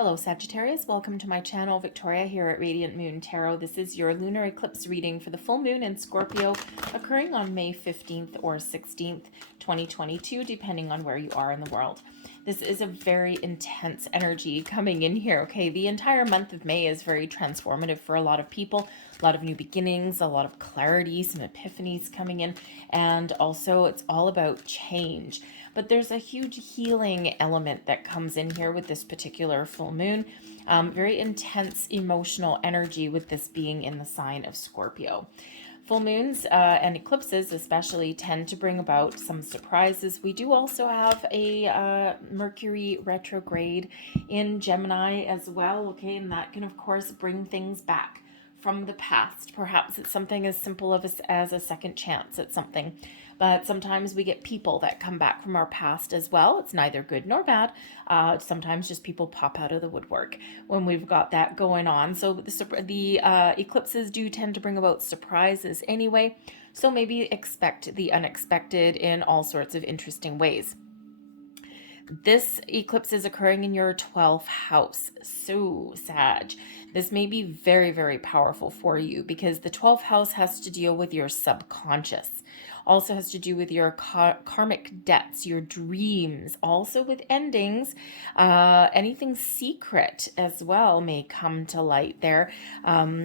Hello Sagittarius, welcome to my channel. Victoria here at Radiant Moon Tarot. This is your lunar eclipse reading for the full moon in Scorpio occurring on May 15th or 16th, 2022, depending on where you are in the world. This is a very intense energy coming in here, okay? The entire month of May is very transformative for a lot of people, a lot of new beginnings, a lot of clarity, some epiphanies coming in, and also it's all about change. But there's a huge healing element that comes in here with this particular full moon. Very intense emotional energy with this being in the sign of Scorpio. Full moons and eclipses especially tend to bring about some surprises. We do also have a Mercury retrograde in Gemini as well, okay? And that can, of course, bring things back from the past. Perhaps it's something as simple as a second chance at something. But sometimes we get people that come back from our past as well. It's neither good nor bad. Sometimes just people pop out of the woodwork when we've got that going on. So the eclipses do tend to bring about surprises anyway. So maybe expect the unexpected in all sorts of interesting ways. This eclipse is occurring in your 12th house. So, Sag, this may be very, very powerful for you because the 12th house has to deal with your subconscious. Also has to do with your karmic debts, your dreams, also with endings. Anything secret as well may come to light there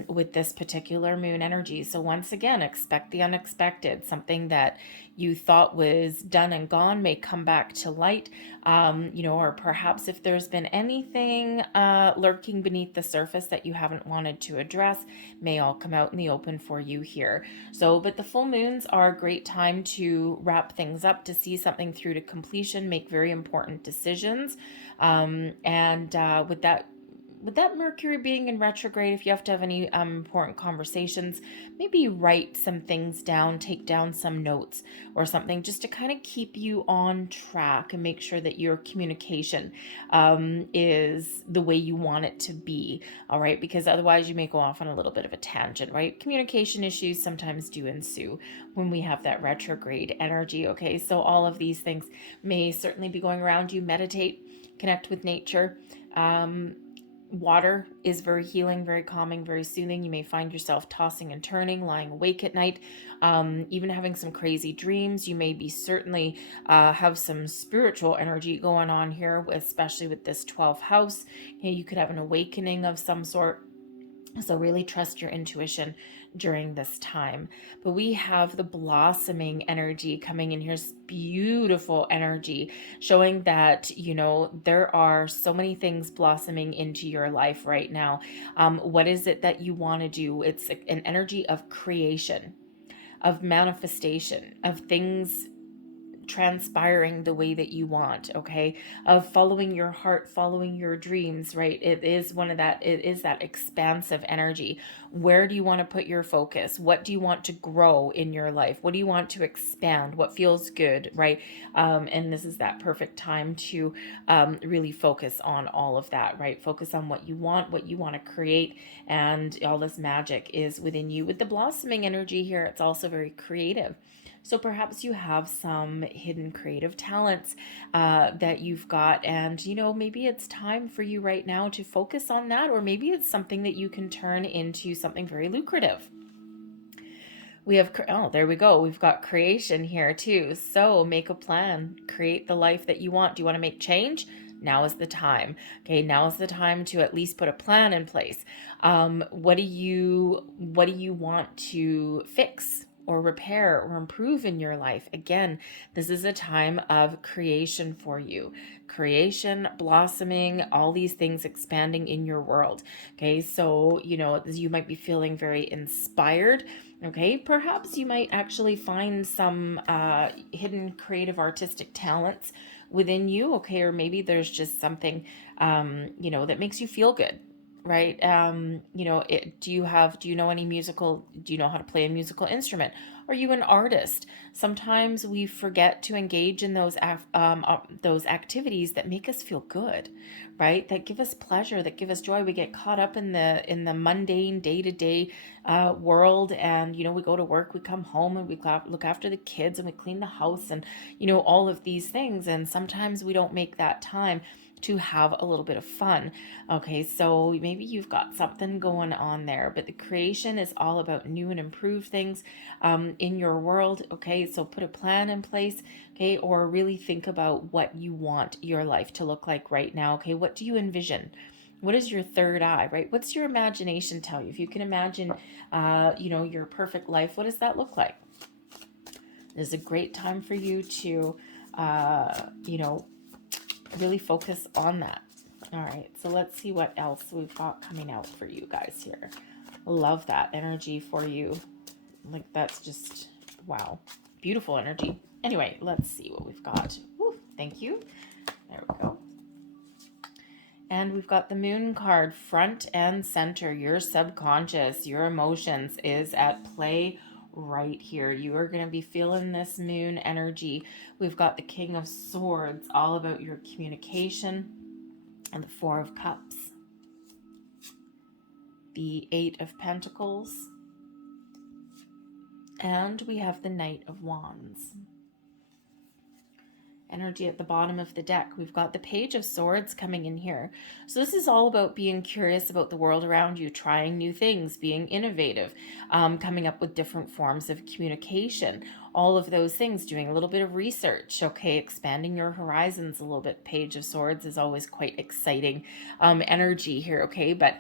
with this particular moon energy. So once again, expect the unexpected. Something that you thought was done and gone may come back to light, or perhaps if there's been anything lurking beneath the surface that you haven't wanted to address, may all come out in the open for you here. So, but the full moons are a great time to wrap things up, to see something through to completion, make very important decisions, with that Mercury being in retrograde, if you have to have any important conversations, maybe write some things down, take down some notes or something just to kind of keep you on track and make sure that your communication is the way you want it to be, all right? Because otherwise you may go off on a little bit of a tangent, right? Communication issues sometimes do ensue when we have that retrograde energy, okay? So all of these things may certainly be going around you. Meditate, connect with nature. Water is very healing, very calming, very soothing. You may find yourself tossing and turning, lying awake at night, even having some crazy dreams. You may be certainly have some spiritual energy going on here, especially with this 12th house. You could have an awakening of some sort. So really trust your intuition during this time. But we have the blossoming energy coming in here. It's beautiful energy showing that, there are so many things blossoming into your life right now. What is it that you want to do? It's an energy of creation, of manifestation, of things transpiring the way that you want, okay, of following your heart, following your dreams, right? It is that expansive energy. Where do you want to put your focus? What do you want to grow in your life? What do you want to expand? What feels good, right? And this is that perfect time to really focus on all of that, right? Focus on what you want to create, and all this magic is within you. With the blossoming energy here, it's also very creative. So perhaps you have some hidden creative talents that you've got, and maybe it's time for you right now to focus on that, or maybe it's something that you can turn into something very lucrative. We have, there we go. We've got creation here too. So make a plan, create the life that you want. Do you want to make change? Now is the time. Okay, now is the time to at least put a plan in place. What do you want to fix or repair or improve in your life? Again, this is a time of creation for you. Creation, blossoming, all these things expanding in your world. Okay, so, you might be feeling very inspired. Okay, perhaps you might actually find some hidden creative artistic talents within you. Okay, or maybe there's just something, that makes you feel good. Right. Do you know any do you know how to play a musical instrument? Are you an artist? Sometimes we forget to engage in those activities that make us feel good, right? That give us pleasure, that give us joy. We get caught up in the mundane day-to-day world, and we go to work, we come home, and we look after the kids, and we clean the house, and all of these things. And sometimes we don't make that time to have a little bit of fun. Okay, so maybe you've got something going on there, but the creation is all about new and improved things in your world. Okay, so put a plan in place. Okay, or really think about what you want your life to look like right now. Okay, what do you envision? What is your third eye, right? What's your imagination tell you? If you can imagine, your perfect life, what does that look like? This is a great time for you to, really focus on that. All right, so let's see what else we've got coming out for you guys here. Love that energy for you. Like, that's just, wow, beautiful energy. Anyway, let's see what we've got. Woo, thank you. There we go. And we've got the Moon card, front and center. Your subconscious, your emotions is at play right here. You are going to be feeling this Moon energy. We've got the King of Swords, all about your communication, and the Four of Cups, the Eight of Pentacles, and we have the Knight of Wands. Energy at the bottom of the deck. We've got the Page of Swords coming in here. So this is all about being curious about the world around you, trying new things, being innovative, coming up with different forms of communication, all of those things, doing a little bit of research, okay, expanding your horizons a little bit. Page of Swords is always quite exciting energy here, okay, but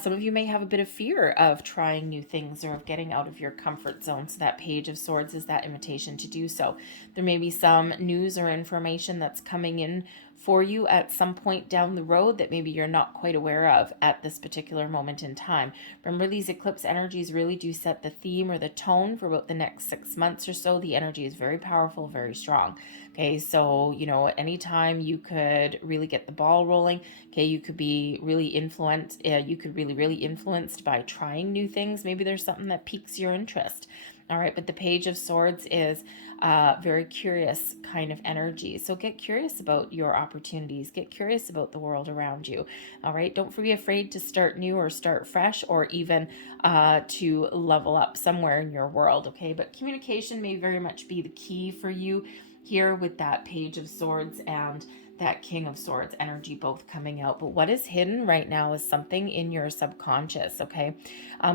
some of you may have a bit of fear of trying new things or of getting out of your comfort zone, so that Page of Swords is that invitation to do so. There may be some news or information that's coming in for you at some point down the road that maybe you're not quite aware of at this particular moment in time. Remember, these eclipse energies really do set the theme or the tone for about the next 6 months or so. The energy is very powerful, very strong. Okay, so, anytime you could really get the ball rolling. Okay, you could be really influenced. You could really influenced by trying new things. Maybe there's something that piques your interest. All right, but the Page of Swords is very curious kind of energy. So get curious about your opportunities. Get curious about the world around you. All right, don't be afraid to start new or start fresh, or even to level up somewhere in your world. Okay, but communication may very much be the key for you here with that Page of Swords and that King of Swords energy both coming out. But what is hidden right now is something in your subconscious. Okay,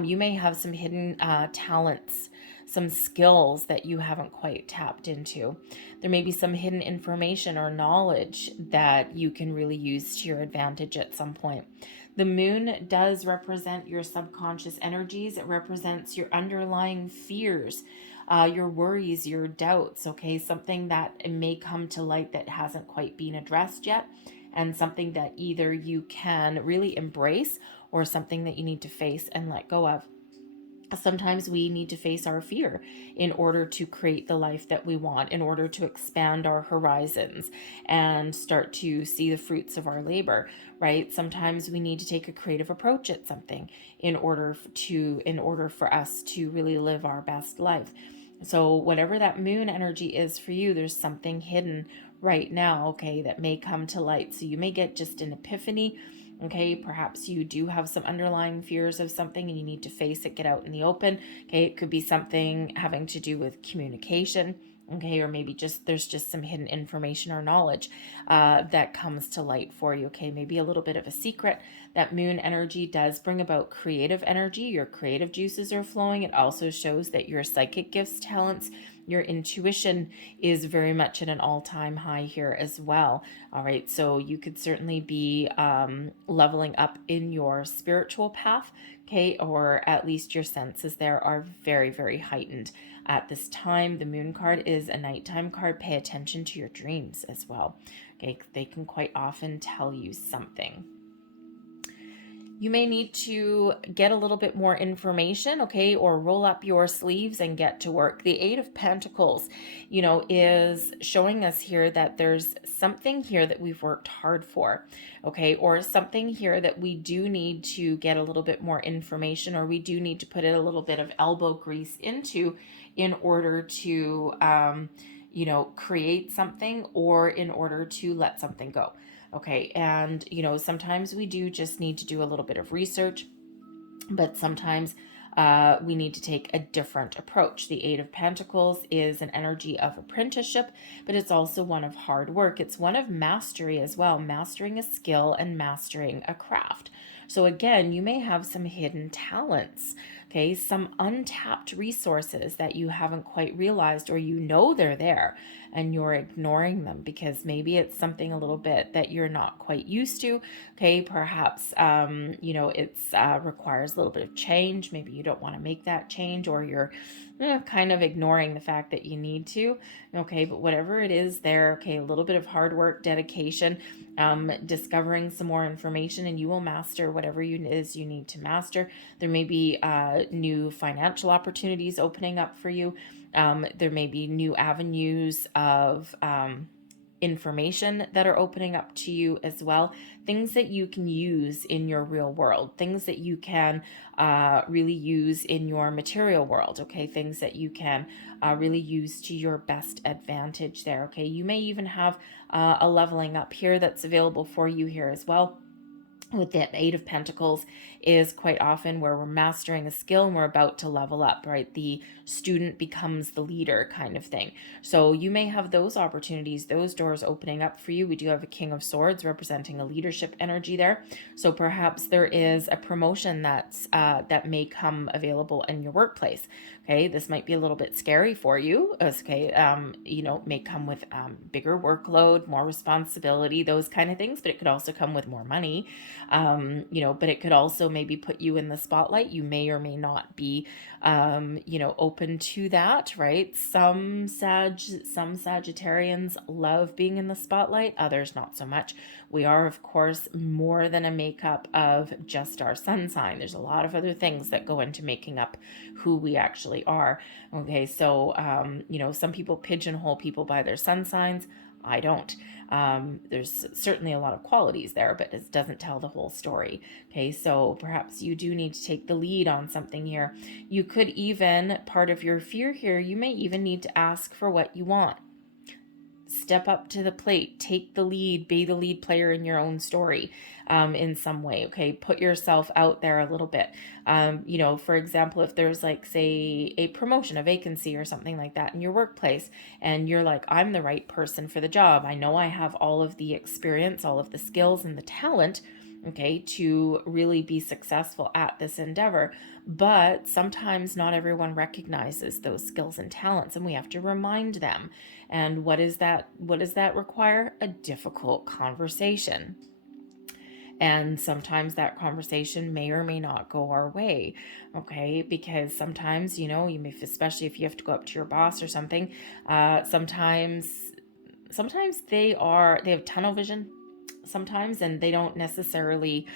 you may have some hidden talents, some skills that you haven't quite tapped into. There may be some hidden information or knowledge that you can really use to your advantage at some point. The moon does represent your subconscious energies. It represents your underlying fears, your worries, your doubts, okay? Something that may come to light that hasn't quite been addressed yet, and something that either you can really embrace or something that you need to face and let go of. Sometimes we need to face our fear in order to create the life that we want, in order to expand our horizons and start to see the fruits of our labor, right? Sometimes we need to take a creative approach at something in order for us to really live our best life. So whatever that moon energy is for you, there's something hidden right now, okay, that may come to light. So you may get just an epiphany. Okay, perhaps you do have some underlying fears of something and you need to face it, get out in the open. Okay, it could be something having to do with communication. Okay, or maybe there's just some hidden information or knowledge that comes to light for you. Okay, maybe a little bit of a secret. That moon energy does bring about creative energy. Your creative juices are flowing. It also shows that your psychic gifts, talents, your intuition is very much at an all-time high here as well. All right, so you could certainly be leveling up in your spiritual path, okay, or at least your senses there are very, very heightened at this time. The moon card is a nighttime card. Pay attention to your dreams as well. Okay, they can quite often tell you something. You may need to get a little bit more information, okay, or roll up your sleeves and get to work. The Eight of Pentacles, is showing us here that there's something here that we've worked hard for, okay, or something here that we do need to get a little bit more information, or we do need to put a little bit of elbow grease into in order to, create something, or in order to let something go. Okay, and sometimes we do just need to do a little bit of research, but sometimes we need to take a different approach. The Eight of Pentacles is an energy of apprenticeship, but it's also one of hard work. It's one of mastery as well, mastering a skill and mastering a craft. So again, you may have some hidden talents, okay, some untapped resources that you haven't quite realized, or you know they're there and you're ignoring them because maybe it's something a little bit that you're not quite used to. Okay, perhaps it's requires a little bit of change. Maybe you don't want to make that change, or you're kind of ignoring the fact that you need to. Okay, but whatever it is there, okay, a little bit of hard work, dedication, discovering some more information, and you will master whatever it is you need to master. There may be new financial opportunities opening up for you. There may be new avenues of information that are opening up to you as well. Things that you can use in your real world, things that you can really use in your material world, okay? Things that you can really use to your best advantage there, okay? You may even have a leveling up here that's available for you here as well. With that Eight of Pentacles is quite often where we're mastering a skill and we're about to level up, right? The student becomes the leader kind of thing. So you may have those opportunities, those doors opening up for you. We do have a King of Swords representing a leadership energy there. So perhaps there is a promotion that may come available in your workplace. Okay, this might be a little bit scary for you. Okay, may come with bigger workload, more responsibility, those kind of things, but it could also come with more money. But it could also maybe put you in the spotlight. You may or may not be, open to that, right? Some Sagittarians love being in the spotlight, others not so much. We are, of course, more than a makeup of just our sun sign. There's a lot of other things that go into making up who we actually are. Okay, so, some people pigeonhole people by their sun signs. I don't. There's certainly a lot of qualities there, but it doesn't tell the whole story. Okay, so perhaps you do need to take the lead on something here. You could even, part of your fear here, you may even need to ask for what you want. Step up to the plate, take the lead, be the lead player in your own story in some way, okay? Put yourself out there a little bit. For example, if there's like, say, a promotion, a vacancy or something like that in your workplace, and you're like, I'm the right person for the job. I know I have all of the experience, all of the skills and the talent, okay, to really be successful at this endeavor. But sometimes not everyone recognizes those skills and talents, and we have to remind them. And what does that require? A difficult conversation. And sometimes that conversation may or may not go our way, okay? Because sometimes, you may, especially if you have to go up to your boss or something, sometimes they have tunnel vision sometimes, and they don't necessarily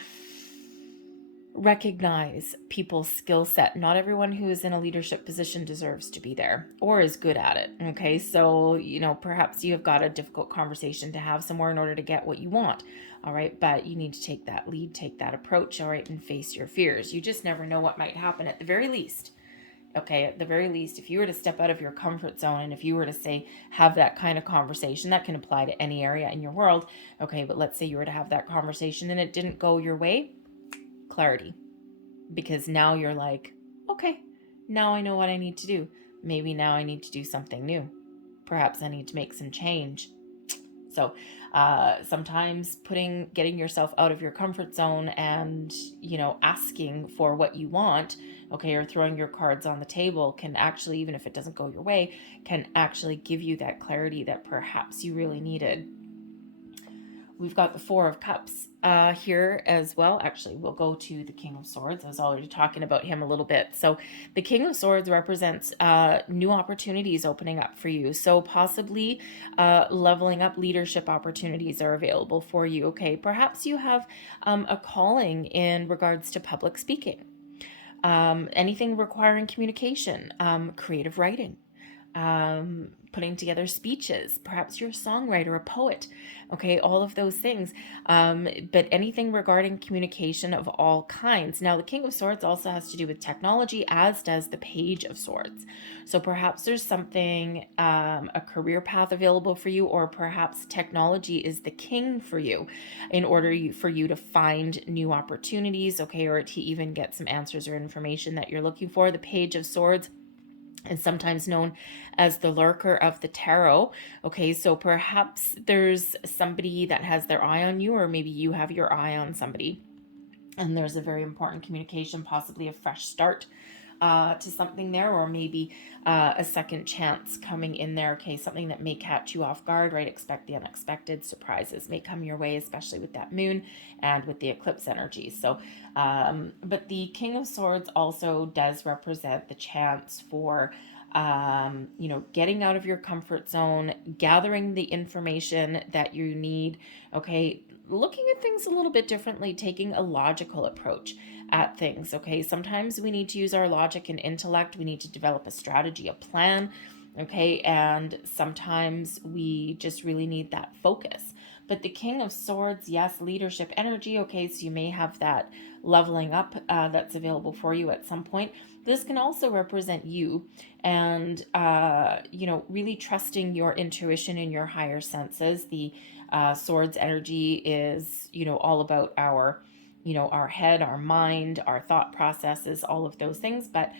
recognize people's skill set. Not everyone who is in a leadership position deserves to be there or is good at it. Okay, so perhaps you have got a difficult conversation to have somewhere in order to get what you want. All right, but you need to take that lead, take that approach, all right, and face your fears. You just never know what might happen. At the very least, okay, at the very least, if you were to step out of your comfort zone, and if you were to say, have that kind of conversation, that can apply to any area in your world. Okay, but let's say you were to have that conversation and it didn't go your way. Clarity, because now you're like, okay, now I know what I need to do. Maybe now I need to do something new. Perhaps I need to make some change. So sometimes getting yourself out of your comfort zone and asking for what you want, okay, or throwing your cards on the table can actually, even if it doesn't go your way, can actually give you that clarity that perhaps you really needed. We've got the Four of Cups here as well. Actually, we'll go to the King of Swords. I was already talking about him a little bit. So the King of Swords represents new opportunities opening up for you. So possibly leveling up, leadership opportunities are available for you. Okay, perhaps you have a calling in regards to public speaking. Anything requiring communication, creative writing. putting together speeches. Perhaps you're a songwriter, a poet, okay, all of those things. But anything regarding communication of all kinds. Now, the King of Swords also has to do with technology, as does the Page of Swords. So perhaps there's something, a career path available for you, or perhaps technology is the king for you in order for you to find new opportunities, okay, or to even get some answers or information that you're looking for. The Page of Swords and sometimes known as the lurker of the tarot. Okay, so perhaps there's somebody that has their eye on you, or maybe you have your eye on somebody, and there's a very important communication, possibly a fresh start to something there, or maybe a second chance coming in there. Okay, something that may catch you off guard, right? Expect the unexpected. Surprises may come your way, especially with that moon and with the eclipse energy. So, but the King of Swords also does represent the chance for getting out of your comfort zone, gathering the information that you need, okay, looking at things a little bit differently, taking a logical approach at things, okay? Sometimes we need to use our logic and intellect. We need to develop a strategy, a plan, okay? And sometimes we just really need that focus. But the King of Swords, yes, leadership energy, okay? So you may have that leveling up that's available for you at some point. This can also represent you and, really trusting your intuition and your higher senses. The swords energy is, all about our head, our mind, our thought processes, all of those things, but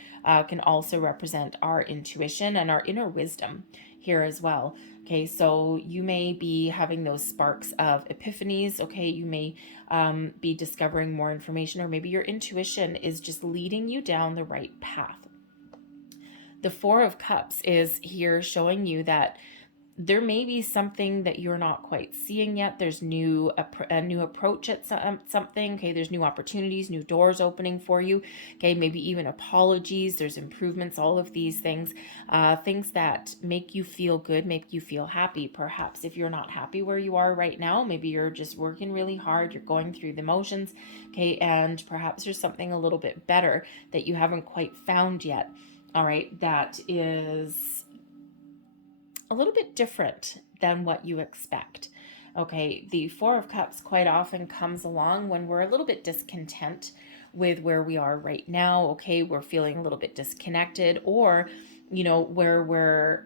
can also represent our intuition and our inner wisdom here as well. Okay, so you may be having those sparks of epiphanies. Okay, you may be discovering more information, or maybe your intuition is just leading you down the right path. The Four of Cups is here showing you that there may be something that you're not quite seeing yet. There's a new approach at something. Okay, there's new opportunities, new doors opening for you. Okay, maybe even apologies. There's improvements. All of these things, things that make you feel good, make you feel happy. Perhaps if you're not happy where you are right now, maybe you're just working really hard. You're going through the motions. Okay, and perhaps there's something a little bit better that you haven't quite found yet. All right, that is a little bit different than what you expect. Okay, the Four of Cups quite often comes along when we're a little bit discontent with where we are right now. Okay, we're feeling a little bit disconnected, or, where we're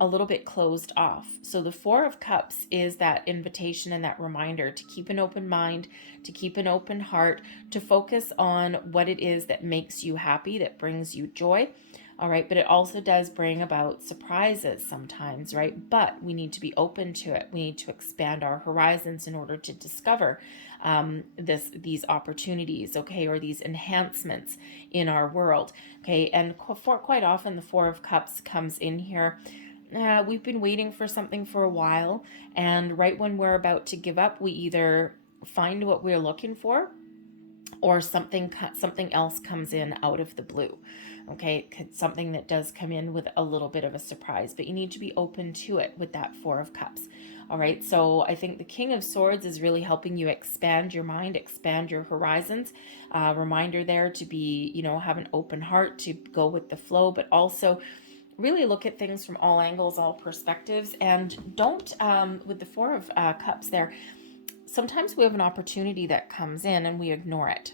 a little bit closed off. So the Four of Cups is that invitation and that reminder to keep an open mind, to keep an open heart, to focus on what it is that makes you happy, that brings you joy. All right, but it also does bring about surprises sometimes, right? But we need to be open to it. We need to expand our horizons in order to discover these opportunities, okay, or these enhancements in our world, okay? And quite often the Four of Cups comes in here. We've been waiting for something for a while, and right when we're about to give up, we either find what we're looking for, or something else comes in out of the blue. Okay, something that does come in with a little bit of a surprise, but you need to be open to it with that Four of Cups. All right, so I think the King of Swords is really helping you expand your mind, expand your horizons. Reminder there to be, have an open heart, to go with the flow, but also really look at things from all angles, all perspectives, and don't, with the Four of Cups there, sometimes we have an opportunity that comes in and we ignore it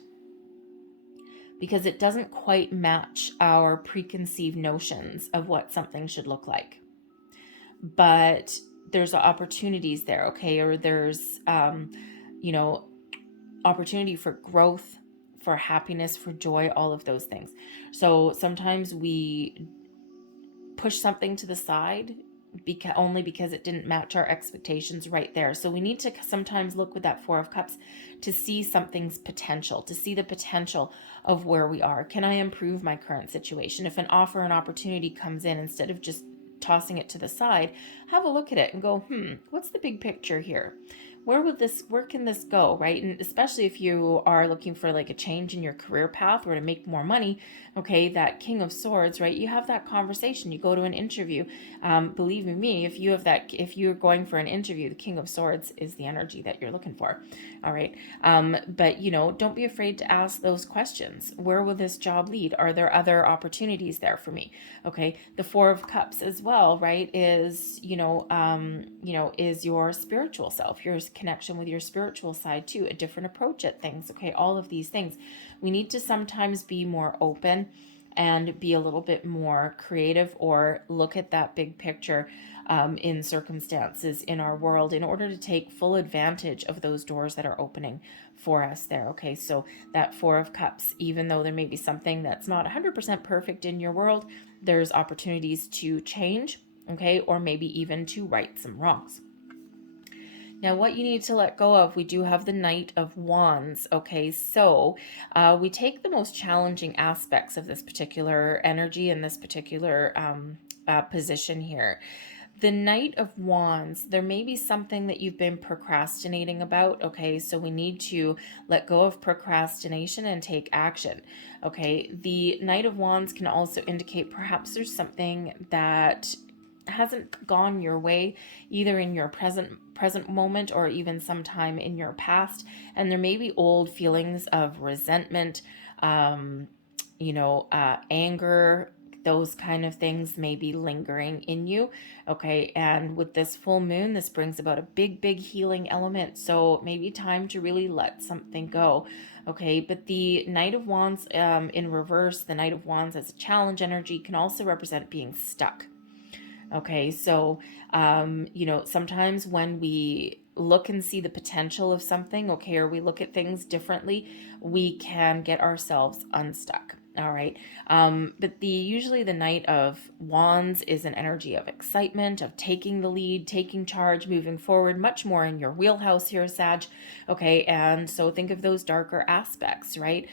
because it doesn't quite match our preconceived notions of what something should look like. But there's opportunities there, okay? Or there's, opportunity for growth, for happiness, for joy, all of those things. So sometimes we push something to the side only because it didn't match our expectations right there. So we need to sometimes look with that Four of Cups to see something's potential, to see the potential of where we are. Can I improve my current situation? If an offer, an opportunity comes in, instead of just tossing it to the side, have a look at it and go, what's the big picture here? where can this go, right? And especially if you are looking for like a change in your career path or to make more money, okay, that King of Swords, right? You have that conversation, you go to an interview. Believe me, if you're going for an interview, the King of Swords is the energy that you're looking for. All right. But don't be afraid to ask those questions. Where will this job lead? Are there other opportunities there for me? Okay. The Four of Cups as well, right? Is your spiritual self, your connection with your spiritual side too, a different approach at things. Okay. All of these things. We need to sometimes be more open and be a little bit more creative, or look at that big picture in circumstances in our world in order to take full advantage of those doors that are opening for us there. Okay, so that Four of Cups, even though there may be something that's not 100% perfect in your world, there's opportunities to change, okay, or maybe even to right some wrongs. Now, what you need to let go of, we do have the Knight of Wands. Okay, so we take the most challenging aspects of this particular energy and this particular position here. The Knight of Wands, there may be something that you've been procrastinating about. Okay, so we need to let go of procrastination and take action. Okay, the Knight of Wands can also indicate perhaps there's something that hasn't gone your way, either in your present moment or even sometime in your past, and there may be old feelings of resentment, anger. Those kind of things may be lingering in you. Okay, and with this full moon, this brings about a big healing element, so maybe time to really let something go. Okay, but the Knight of Wands in reverse, the Knight of Wands as a challenge energy, can also represent being stuck. Okay, so, sometimes when we look and see the potential of something, okay, or we look at things differently, we can get ourselves unstuck. All right. But usually the Knight of Wands is an energy of excitement, of taking the lead, taking charge, moving forward, much more in your wheelhouse here, Sag. Okay, and so think of those darker aspects, right?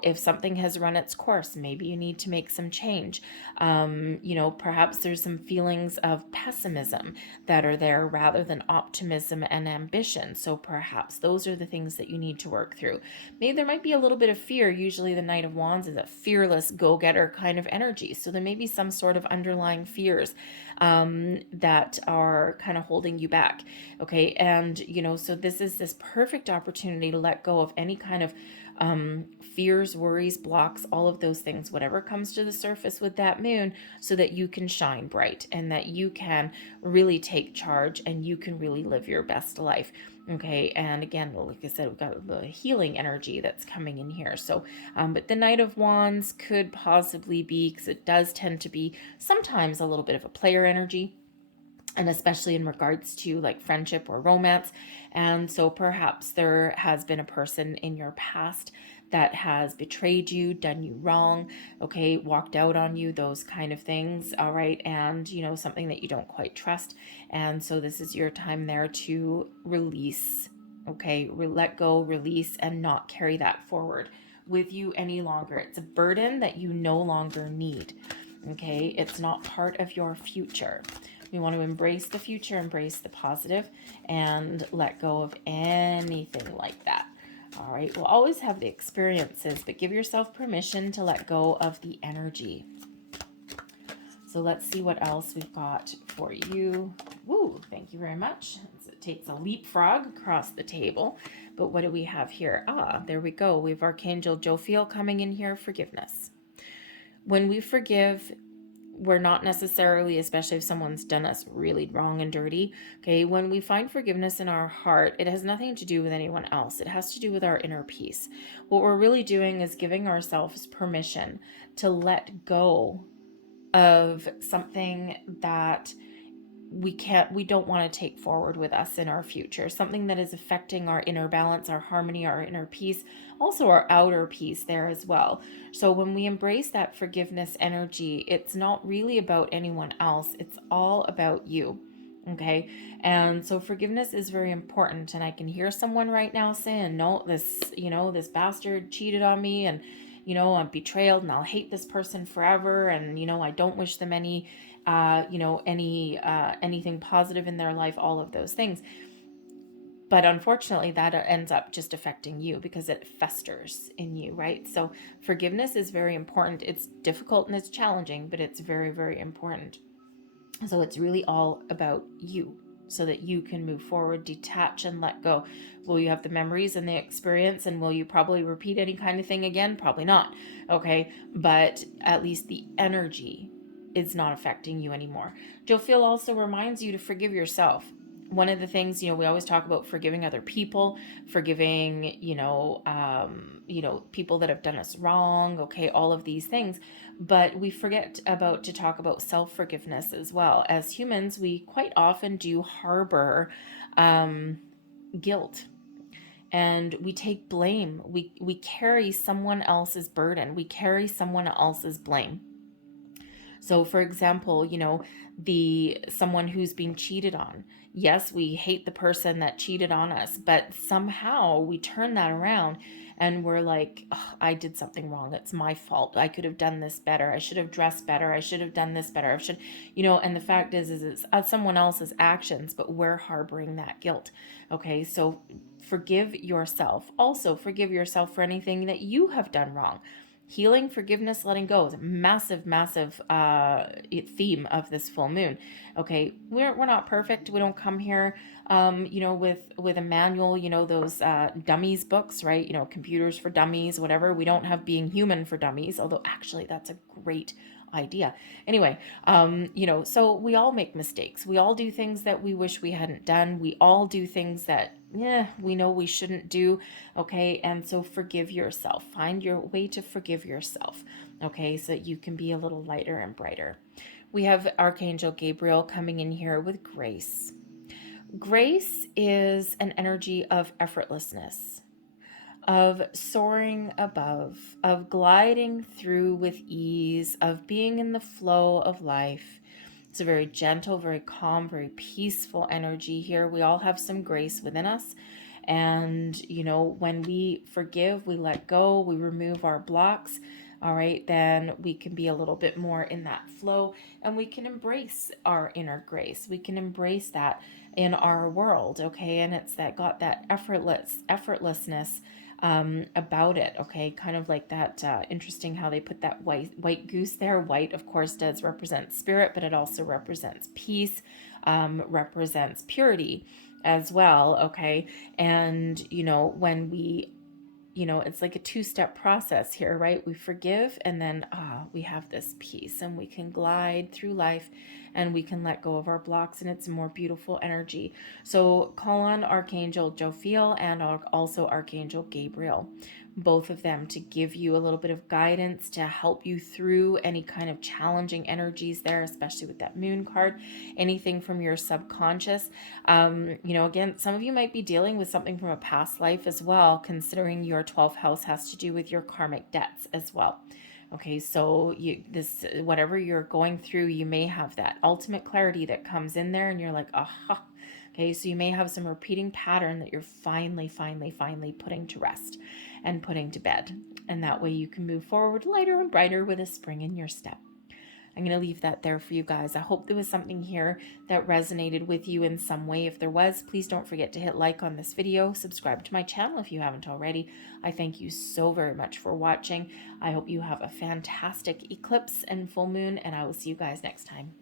If something has run its course, maybe you need to make some change. Perhaps there's some feelings of pessimism that are there rather than optimism and ambition. So perhaps those are the things that you need to work through. Maybe there might be a little bit of fear. Usually the Knight of Wands is a fearless go-getter kind of energy. So there may be some sort of underlying fears that are kind of holding you back. Okay. And, so this is this perfect opportunity to let go of any kind of fears, worries, blocks, all of those things, whatever comes to the surface with that moon, so that you can shine bright and that you can really take charge and you can really live your best life. Okay, and again, like I said, we've got the healing energy that's coming in here. So, but the Knight of Wands could possibly be, because it does tend to be sometimes a little bit of a player energy, and especially in regards to like friendship or romance. And so perhaps there has been a person in your past that has betrayed you, done you wrong, okay, walked out on you, those kind of things. All right, and something that you don't quite trust. And so this is your time there to release, okay, let go, release, and not carry that forward with you any longer. It's a burden that you no longer need. Okay, it's not part of your future. We want to embrace the future, embrace the positive, and let go of anything like that. All right, we'll always have the experiences, but give yourself permission to let go of the energy. So let's see what else we've got for you. Woo, thank you very much. It takes a leapfrog across the table. But what do we have here? There we go. We have Archangel Jophiel coming in here, forgiveness. When we forgive, we're not necessarily, especially if someone's done us really wrong and dirty, okay, when we find forgiveness in our heart, it has nothing to do with anyone else. It has to do with our inner peace. What we're really doing is giving ourselves permission to let go of something that we don't want to take forward with us in our future, something that is affecting our inner balance, our harmony, our inner peace, also our outer peace there as well. So when we embrace that forgiveness energy, it's not really about anyone else, it's all about you. Okay, and so forgiveness is very important. And I can hear someone right now saying, no, this bastard cheated on me, and I'm betrayed, and I'll hate this person forever, and I don't wish them anything positive in their life, all of those things. But unfortunately, that ends up just affecting you because it festers in you, right? So forgiveness is very important. It's difficult and it's challenging, but it's very, very important. So it's really all about you so that you can move forward, detach, and let go. Will you have the memories and the experience? And will you probably repeat any kind of thing again? Probably not. Okay. But at least the energy is not affecting you anymore. Jophiel also reminds you to forgive yourself. One of the things, we always talk about forgiving other people, forgiving, people that have done us wrong, okay, all of these things. But we forget about to talk about self-forgiveness as well. As humans, we quite often do harbor guilt, and we take blame. We carry someone else's burden. We carry someone else's blame. So for example, the someone who's being cheated on. Yes, we hate the person that cheated on us, but somehow we turn that around and we're like, oh, I did something wrong. It's my fault. I could have done this better. I should have dressed better. I should have done this better. I should, and the fact is it's someone else's actions, but we're harboring that guilt. Okay, so forgive yourself. Also, forgive yourself for anything that you have done wrong. Healing, forgiveness, letting go is a massive, massive theme of this full moon. Okay, we're not perfect. We don't come here, with a manual. Those dummies books, right? Computers for dummies, whatever. We don't have being human for dummies. Although actually, that's a great idea. Anyway, so we all make mistakes. We all do things that we wish we hadn't done. We all do things that we know we shouldn't do. Okay, and so forgive yourself. Find your way to forgive yourself. Okay, so that you can be a little lighter and brighter. We have Archangel Gabriel coming in here with grace. Grace is an energy of effortlessness, of soaring above, of gliding through with ease, of being in the flow of life. It's a very gentle, very calm, very peaceful energy here. We all have some grace within us. And, when we forgive, we let go, we remove our blocks, all right, then we can be a little bit more in that flow and we can embrace our inner grace. We can embrace that in our world, okay? And it's got that effortlessness about it, okay? Kind of like that, interesting how they put that white goose there. White, of course, does represent spirit, but it also represents peace, represents purity as well, okay? And, when we it's like a two-step process here, right? We forgive and then we have this peace and we can glide through life and we can let go of our blocks, and it's a more beautiful energy. So call on Archangel Jophiel and also Archangel Gabriel, both of them, to give you a little bit of guidance to help you through any kind of challenging energies there, especially with that moon card, anything from your subconscious. Again, some of you might be dealing with something from a past life as well, considering your 12th house has to do with your karmic debts as well. Okay, so whatever you're going through, you may have that ultimate clarity that comes in there and you're like, aha. Okay, so you may have some repeating pattern that you're finally putting to rest and putting to bed. And that way you can move forward lighter and brighter with a spring in your step. I'm going to leave that there for you guys. I hope there was something here that resonated with you in some way. If there was, please don't forget to hit like on this video. Subscribe to my channel if you haven't already. I thank you so very much for watching. I hope you have a fantastic eclipse and full moon, and I will see you guys next time.